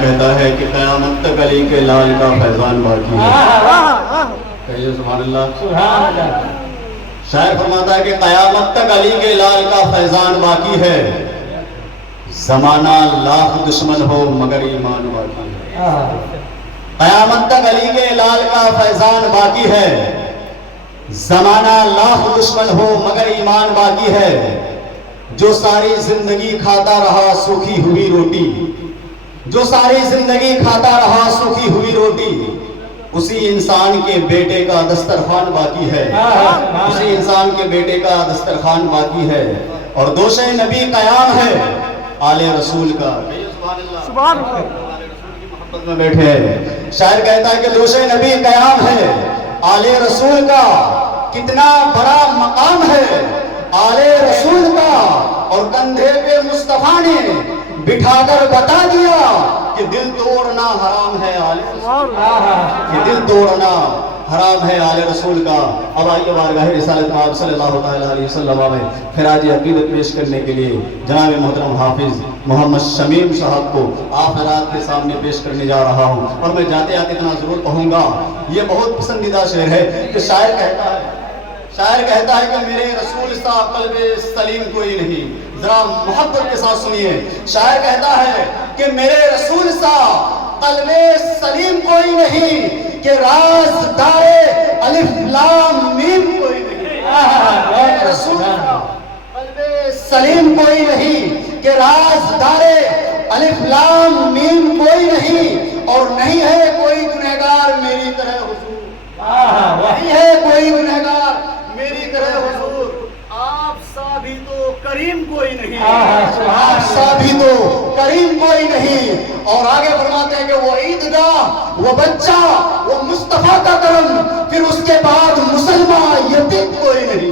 کہتا ہے کہ قیامت تک علی کے لال کا فیضان باقی ہے. کہیے سبحان اللہ. شاعر فرماتا ہے کہ قیامت تک علی کے لال کا فیضان باقی ہے. زمانہ لاکھ دشمن ہو مگر ایمان باقی ہے. قیامت تک علی کے لال کا فیضان باقی ہے. زمانہ لاکھ دشمن ہو مگر ایمان باقی ہے. جو ساری زندگی کھاتا رہا سوکھی ہوئی روٹی، جو ساری زندگی کھاتا رہا سوکھی ہوئی روٹی، اسی انسان کے بیٹے کا دسترخوان باقی ہے. اسی انسان کے بیٹے کا دسترخوان باقی ہے. اور دوش نبی قیام ہے آل رسول کا. سبحان اللہ. محبت میں بیٹھے ہیں. شاعر کہتا ہے کہ دوش نبی قیام ہے آل رسول کا. کتنا بڑا مقام ہے آل رسول کا. اور کندھے پہ مصطفیٰ نے بٹھا کر بتا دیا کہ دل توڑنا حرام ہے آل رسول کا. کہ دل توڑنا حرام ہے آل رسول کا. اب آئیے بارگاہ رسالت مآب صلی اللہ علیہ وسلم میں خراج عقیدت پیش کرنے کے لیے جناب محترم حافظ محمد شمیم صاحب کو آخرات کے سامنے پیش کرنے جا رہا ہوں. اور میں جاتے آتے اتنا ضرور کہوں گا، یہ بہت پسندیدہ شعر ہے کہ شاعر کہتا ہے کہ میرے رسول سا قلب سلیم کوئی نہیں. ذرا محبت کے ساتھ سنیے. شاعر کہتا ہے کہ میرے رسول سا قلب سلیم کوئی نہیں، کہ رازدار الف لام میم کوئی نہیں. میرے رسول سا قلب سلیم کوئی نہیں، کہ رازدار الف لام میم کوئی نہیں. اور نہیں ہے کوئی گنہگار میری طرح حضور. نہیں ہے کوئی گنہگار میری طرح حضور. آپ سا بھی تو کریم کوئی نہیں. آپ سا بھی تو کریم کوئی نہیں. اور آگے فرماتے ہیں کہ وہ عیدگاہ، وہ بچہ، وہ مصطفیٰ کا کرم، پھر اس کے بعد مسلمان یتیم کوئی نہیں.